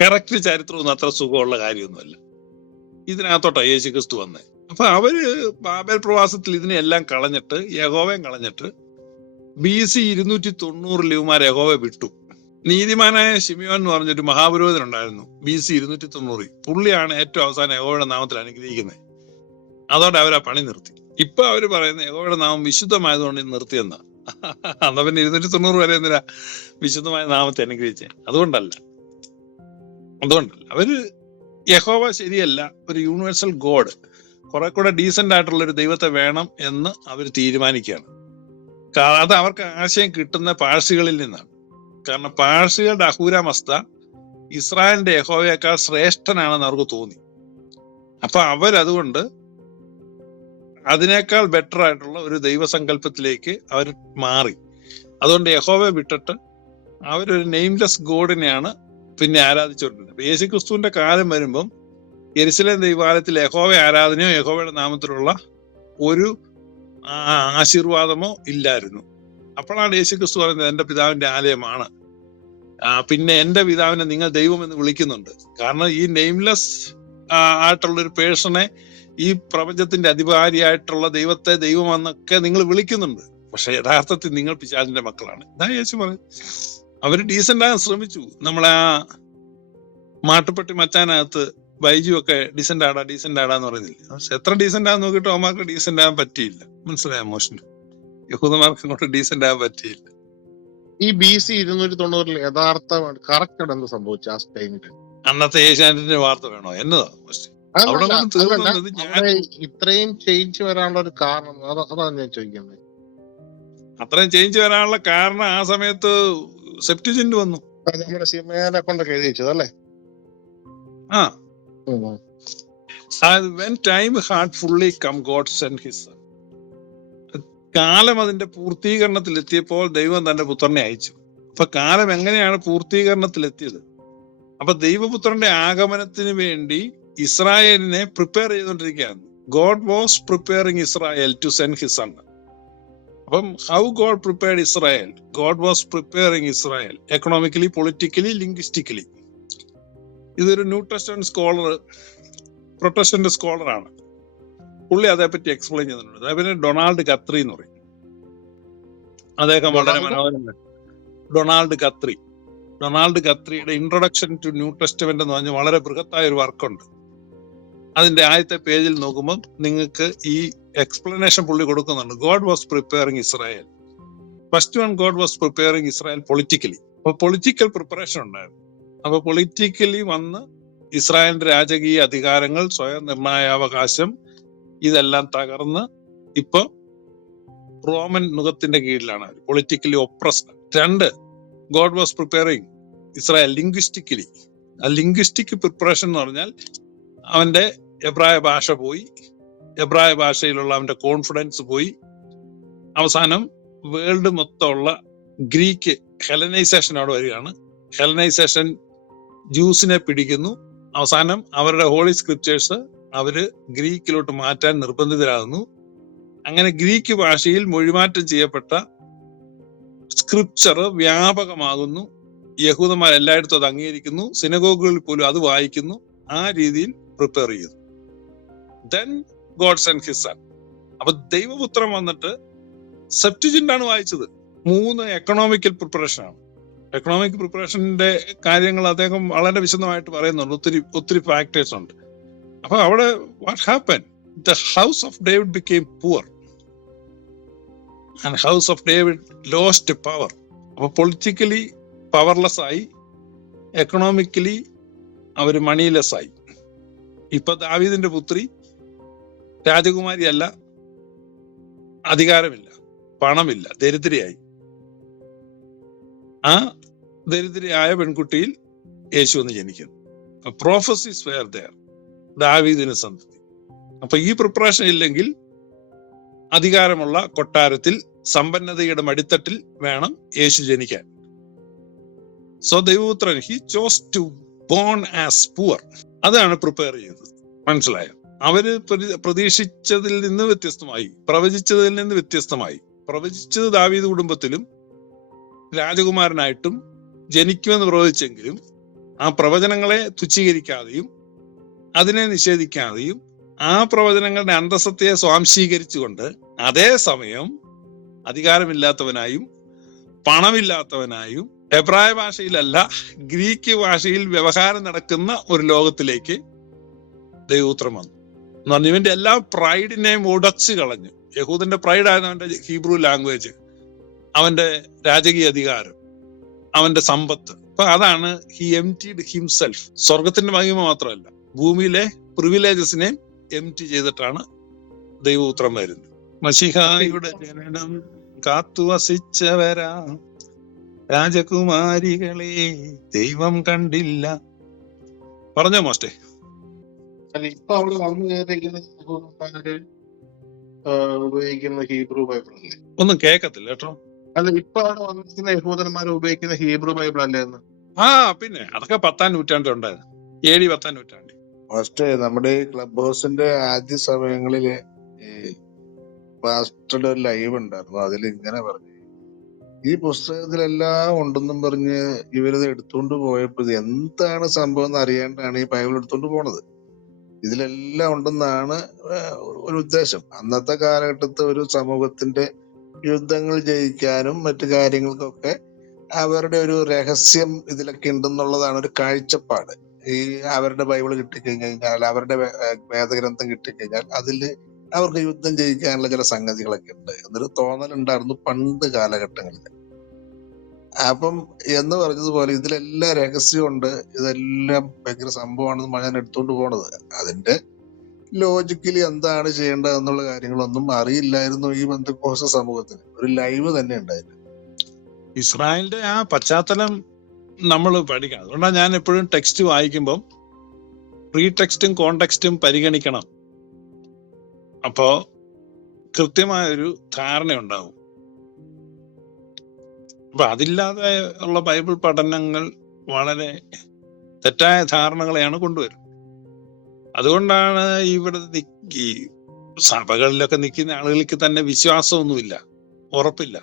Correct ചരിത്രമൊന്നും അത്ര സുഖമുള്ള കാര്യമൊന്നുമല്ല. ഇതിനകത്തോട്ടാ യേശു ക്രിസ്തു വന്നത്. അപ്പൊ അവര് ബാബേൽ പ്രവാസത്തിൽ ഇതിനെല്ലാം കളഞ്ഞിട്ട്, യഹോവയും കളഞ്ഞിട്ട്, BC 290 ഇവന്മാർ യഹോവയെ വിട്ടു. നീതിമാനായ ശിമിയോൻ എന്ന് പറഞ്ഞൊരു മഹാപുരോഹിതൻ ഉണ്ടായിരുന്നു BC 290. പുള്ളിയാണ് ഏറ്റവും അവസാനം യഹോവയുടെ നാമത്തിൽ അനുഗ്രഹിക്കുന്നത്. അതോടെ അവരാ പണി നിർത്തി. ഇപ്പൊ അവര് പറയുന്നത് യഹോവയുടെ നാമം വിശുദ്ധമായതുകൊണ്ട് നിർത്തിയെന്നാ. അന്നാ പിന്നെ 290 വരെ എന്തിനാ വിശുദ്ധമായ നാമത്തെ അനുഗ്രഹിച്ചേ? അതുകൊണ്ടല്ല. അവര് യഹോവ ശരിയല്ല, ഒരു യൂണിവേഴ്സൽ ഗോഡ്, കുറെ കൂടെ ഡീസന്റ് ആയിട്ടുള്ള ഒരു ദൈവത്തെ വേണം എന്ന് അവർ തീരുമാനിക്കുകയാണ്. അത് അവർക്ക് ആശയം കിട്ടുന്ന പാഴ്സികളിൽ നിന്നാണ്. കാരണം പാഴ്സികളുടെ അഹൂരാമസ്ത ഇസ്രായേലിന്റെ യഹോവയേക്കാൾ ശ്രേഷ്ഠനാണെന്ന് അവർക്ക് തോന്നി. അപ്പൊ അവരതുകൊണ്ട് അതിനേക്കാൾ ബെറ്റർ ആയിട്ടുള്ള ഒരു ദൈവസങ്കല്പത്തിലേക്ക് അവർ മാറി. അതുകൊണ്ട് യഹോവയെ വിട്ടിട്ട് അവരൊരു നെയിംലെസ് ഗോഡിനെയാണ് പിന്നെ ആരാധിച്ചുകൊണ്ടിരുന്നത്. യേശു ക്രിസ്തുവിന്റെ കാലം വരുമ്പം യെരുശലേം ദൈവാലയത്തിൽ യഹോവ ആരാധനയോ യഹോവയുടെ നാമത്തിലുള്ള ഒരു ആശീർവാദമോ ഇല്ലായിരുന്നു. അപ്പോഴാണ് യേശു ക്രിസ്തു പറയുന്നത് എന്റെ പിതാവിന്റെ ആലയമാണ്, പിന്നെ എന്റെ പിതാവിനെ നിങ്ങൾ ദൈവം എന്ന് വിളിക്കുന്നുണ്ട്. കാരണം ഈ നെയിംലെസ് ആയിട്ടുള്ള ഒരു പേഴ്സണെ, ഈ പ്രപഞ്ചത്തിന്റെ അധികാരിയായിട്ടുള്ള ദൈവത്തെ ദൈവമെന്നൊക്കെ നിങ്ങൾ വിളിക്കുന്നുണ്ട്, പക്ഷെ യഥാർത്ഥത്തിൽ നിങ്ങൾ പിശാചിന്റെ മക്കളാണ്. ഇതാ യേശു പറയും. അവര് ഡീസന്റ് ആകാൻ ശ്രമിച്ചു. നമ്മളെ ആ മാട്ടുപ്പെട്ടി മച്ചാനകത്ത് ബൈജു ഒക്കെ ഡീസന്റ് ആടാന്ന് പറയുന്നില്ല. പക്ഷെ എത്ര ഡീസന്റ് ആകാൻ നോക്കിയിട്ട് അവന്മാർക്ക് ഡീസന്റ് ആകാൻ പറ്റിയില്ല. മനസ്സിലായ മോശന്? യഹൂദന്മാർക്ക് അങ്ങോട്ട് ഡീസന്റ് ആകാൻ പറ്റിയില്ല. ഈ BC 290 യഥാർത്ഥ കറക്റ്റ് എന്ത് സംഭവിച്ചു ആ ടൈമില്? അന്നത്തെ ഏഷ്യാനെറ്റിന്റെ വാർത്ത വേണോ? എന്നതാ അവിടെ തീർന്നത്? ഇത്രയും ചേഞ്ച് വരാനുള്ള ഒരു കാരണം അതാണ് ഞാൻ ചോദിക്കുന്നത്. അത്രയും ചേഞ്ച് വരാനുള്ള കാരണം ആ സമയത്ത് സെപ്റ്റിജന്റ് വന്നു. നമ്മുടെ സിമേനെ കൊണ്ടൊക്കെ എഴുതിച്ചത് അല്ലേ? When time had fully come, God sent his son. കാലം അതിന്റെ പൂർത്തീകരണത്തിലെത്തിയപ്പോൾ ദൈവം തന്റെ പുത്രനെ അയച്ചു. അപ്പൊ കാലം എങ്ങനെയാണ് പൂർത്തീകരണത്തിലെത്തിയത്? അപ്പൊ ദൈവപുത്രന്റെ ആഗമനത്തിന് വേണ്ടി ഇസ്രായേലിനെ പ്രിപ്പയർ ചെയ്തുകൊണ്ടിരിക്കുകയാണ്. God was preparing Israel to send his son. അപ്പം how God prepared Israel? God was preparing Israel economically, politically, linguistically. ഇതൊരു ന്യൂ ടെസ്റ്റമെന്റ് സ്കോളർ, പ്രൊട്ടസ്റ്റന്റ് സ്കോളറാണ്. പുള്ളി അതേപ്പറ്റി എക്സ്പ്ലെയിൻ ചെയ്യുന്നുണ്ട്. അതേപോലെ ഡൊണാൾഡ് കത്രി എന്ന് പറയും. അദ്ദേഹം വളരെ മനോഹരമാണ്. ഡൊണാൾഡ് കത്രിയുടെ ഇൻട്രൊഡക്ഷൻ ടു ന്യൂ ടെസ്റ്റമെന്റ് എന്ന് പറഞ്ഞാൽ വളരെ ബൃഹത്തായ ഒരു വർക്കുണ്ട്. അതിന്റെ ആദ്യത്തെ പേജിൽ നോക്കുമ്പോൾ നിങ്ങൾക്ക് ഈ എക്സ്പ്ലനേഷൻ പുള്ളി കൊടുക്കുന്നുണ്ട്. God was preparing Israel. First one, God was preparing Israel politically. അപ്പൊ പൊളിറ്റിക്കൽ പ്രിപ്പറേഷൻ ഉണ്ടായിരുന്നു. അപ്പൊ പൊളിറ്റിക്കലി വന്ന് ഇസ്രായേലിന്റെ രാജകീയ അധികാരങ്ങൾ, സ്വയം നിർണയാവകാശം, ഇതെല്ലാം തകർന്ന് ഇപ്പൊ റോമൻ നുഖത്തിന്റെ കീഴിലാണ് അവർ, പൊളിറ്റിക്കലി ഒപ്രസ്ഡ്. രണ്ട്, God was preparing Israel linguistically. ആ ലിംഗ്വിസ്റ്റിക് പ്രിപ്പറേഷൻ എന്ന് പറഞ്ഞാൽ അവന്റെ എബ്രായ ഭാഷ പോയി, എബ്രായ ഭാഷയിലുള്ള അവന്റെ കോൺഫിഡൻസ് പോയി, അവസാനം വേൾഡ് മൊത്തമുള്ള ഗ്രീക്ക് ഹെലനൈസേഷൻ അവിടെ വരികയാണ്. ഹെലനൈസേഷൻ ജ്യൂസിനെ പിടിക്കുന്നു. അവസാനം അവരുടെ ഹോളി സ്ക്രിപ്റ്റേഴ്സ് അവര് ഗ്രീക്കിലോട്ട് മാറ്റാൻ നിർബന്ധിതരാകുന്നു. അങ്ങനെ ഗ്രീക്ക് ഭാഷയിൽ മൊഴിമാറ്റം ചെയ്യപ്പെട്ട സ്ക്രിപ്ചർ വ്യാപകമാകുന്നു. യഹൂദന്മാർ എല്ലായിടത്തും അത് അംഗീകരിക്കുന്നു. സിനഗോഗുകളിൽ പോലും അത് വായിക്കുന്നു. ആ രീതിയിൽ പ്രിപ്പയർ ചെയ്തു. Then God send his sun. അപ്പൊ ദൈവപുത്രൻ വന്നിട്ട് സെപ്റ്റിജന്റ് ആണ് വായിച്ചത്. 3 എക്കണോമിക്കൽ പ്രിപ്പറേഷൻ ആണ്. എക്കണോമിക് പ്രിപ്പറേഷന്റെ കാര്യങ്ങൾ അദ്ദേഹം വളരെ വിശദമായിട്ട് പറയുന്നുണ്ട്. ഒത്തിരി ഫാക്ടേഴ്സ് ഉണ്ട്. അപ്പൊ അവിടെ what happen? The house of David became poor and house of David lost power. അപ്പൊ പൊളിറ്റിക്കലി പവർലെസ് ആയി, എക്കണോമിക്കലി അവര് മണിലെസ് ആയി. ഇപ്പൊ ദാവീദിന്റെ പുത്രി രാജകുമാരിയല്ല, അധികാരമില്ല, പണമില്ല, ദരിദ്രയായി. ആ ദരിദ്രയായ പെൺകുട്ടിയിൽ യേശു എന്ന് ജനിക്കുന്നു. പ്രോഫസീസ് വെയർ ദേർ, ദാവീദിന് സന്തതി. അപ്പൊ ഈ പ്രിപ്പറേഷൻ ഇല്ലെങ്കിൽ അധികാരമുള്ള കൊട്ടാരത്തിൽ സമ്പന്നതയുടെ മടിത്തട്ടിൽ വേണം യേശു ജനിക്കാൻ. സോ ദൈവപുത്രൻ he chose to born as poor. അതാണ് പ്രിപ്പയർ ചെയ്തത്. മനസ്സിലായോ? അവര് പ്രതീക്ഷിച്ചതിൽ നിന്ന് വ്യത്യസ്തമായി, പ്രവചിച്ചതിൽ നിന്ന് വ്യത്യസ്തമായി. പ്രവചിച്ചത് ദാവീദ് കുടുംബത്തിലും രാജകുമാരനായിട്ടും ജനിക്കുമെന്ന് പ്രവചിച്ചെങ്കിലും ആ പ്രവചനങ്ങളെ തുച്ഛീകരിക്കാതെയും അതിനെ നിഷേധിക്കാതെയും ആ പ്രവചനങ്ങളുടെ അന്തസത്തയെ സ്വാംശീകരിച്ചുകൊണ്ട് അതേസമയം അധികാരമില്ലാത്തവനായും പണമില്ലാത്തവനായും എബ്രായ ഭാഷയിലല്ല ഗ്രീക്ക് ഭാഷയിൽ വ്യവഹാരം നടക്കുന്ന ഒരു ലോകത്തിലേക്ക് ദൈവപുത്രൻ വന്നു എന്ന് പറഞ്ഞ ഇവന്റെ എല്ലാ പ്രൈഡിനെയും ഉടച്ചു കളഞ്ഞു. യഹൂദന്റെ പ്രൈഡായിരുന്നു അവന്റെ ഹീബ്രു ലാംഗ്വേജ്, അവന്റെ രാജകീയ അധികാരം, അവന്റെ സമ്പത്ത്. അപ്പൊ അതാണ് ഹി എംപ്റ്റീഡ് ഹിംസെൽഫ്. സ്വർഗത്തിന്റെ മഹിമ മാത്രമല്ല, ഭൂമിയിലെ പ്രിവിലേജസിനെ എംപ്റ്റി ചെയ്തിട്ടാണ് ദൈവപുത്രൻ വരുന്നത്. മശിഹായുടെ ജനനം കാത്തു വസിച്ചവരാ രാജകുമാരികളെ ദൈവം കണ്ടില്ല. പറഞ്ഞോ മോസ്റ്റേ. അല്ല, ഇപ്പൊ അവിടെ വന്നു കയറിയിരിക്കുന്ന യഹൂദന്മാര് ഉപയോഗിക്കുന്ന ഹീബ്രു ബൈബിൾ അല്ലേ? ഒന്നും കേക്കത്തില്ല കേട്ടോ. അല്ല, ഇപ്പൊ അവിടെ വന്നിരിക്കുന്ന യഹൂദന്മാര് ഉപയോഗിക്കുന്ന ഹീബ്രു ബൈബിൾ അല്ലേ എന്ന്? ആ പിന്നെ അതൊക്കെ 10-ാം നൂറ്റാണ്ടിൽ ഉണ്ടായത്, 10-ാം നൂറ്റാണ്ടിൽ. ഫസ്റ്റ് നമ്മുടെ ഈ ക്ലബ് ഹൗസിന്റെ ആദ്യ സമയങ്ങളില് ഈ പാസ്റ്ററുടെ ഒരു ലൈവ് ഉണ്ടായിരുന്നു. അതിൽ ഇങ്ങനെ പറഞ്ഞു, ഈ പുസ്തകത്തിലെല്ലാം ഉണ്ടെന്നും പറഞ്ഞ് ഇവരിത് എടുത്തുകൊണ്ട് പോയപ്പോ ഇത് എന്താണ് സംഭവം എന്ന് അറിയാണ്ടാണ് ഈ ബൈബിൾ എടുത്തുകൊണ്ട് പോണത്. ഇതിലെല്ലാം ഉണ്ടെന്നാണ് ഒരു ഉദ്ദേശം. അന്നത്തെ കാലഘട്ടത്തെ ഒരു സമൂഹത്തിന്റെ യുദ്ധങ്ങൾ ജയിക്കാനും മറ്റു കാര്യങ്ങൾക്കൊക്കെ അവരുടെ ഒരു രഹസ്യം ഇതിലൊക്കെ ഉണ്ടെന്നുള്ളതാണ് ഒരു കാഴ്ചപ്പാട്. ഈ അവരുടെ ബൈബിൾ കിട്ടിക്കഴിഞ്ഞാൽ, അവരുടെ വേദഗ്രന്ഥം കിട്ടിക്കഴിഞ്ഞാൽ അതിൽ അവർക്ക് യുദ്ധം ജയിക്കാനുള്ള ചില സംഗതികളൊക്കെ ഉണ്ട് എന്നൊരു തോന്നലുണ്ടായിരുന്നു പണ്ട് കാലഘട്ടങ്ങളിൽ. അപ്പം എന്ന് പറഞ്ഞതുപോലെ ഇതിലെല്ലാം രഹസ്യമുണ്ട്, ഇതെല്ലാം ഭയങ്കര സംഭവമാണെന്ന് ഞാൻ എടുത്തുകൊണ്ട് പോണത്. അതിന്റെ ലോജിക്കലി എന്താണ് ചെയ്യേണ്ടത് എന്നുള്ള കാര്യങ്ങളൊന്നും അറിയില്ലായിരുന്നു ഈ പെന്തക്കോസ്ത് സമൂഹത്തിന്. ഒരു ലൈവ് തന്നെ ഉണ്ടായിരുന്നു. ഇസ്രായേലിന്റെ ആ പശ്ചാത്തലം നമ്മൾ പഠിക്കണം. അതുകൊണ്ടാണ് ഞാൻ എപ്പോഴും ടെക്സ്റ്റ് വായിക്കുമ്പം പ്രീ ടെക്സ്റ്റും കോണ്ടെക്സ്റ്റും പരിഗണിക്കണം. അപ്പോ കൃത്യമായൊരു ധാരണ ഉണ്ടാവും. അപ്പൊ അതില്ലാതെ ഉള്ള ബൈബിൾ പഠനങ്ങൾ വളരെ തെറ്റായ ധാരണകളെയാണ് കൊണ്ടുവരുന്നത്. അതുകൊണ്ടാണ് ഇവിടെ ഈ സഭകളിലൊക്കെ നിൽക്കുന്ന ആളുകൾക്ക് തന്നെ വിശ്വാസമൊന്നുമില്ല, ഉറപ്പില്ല.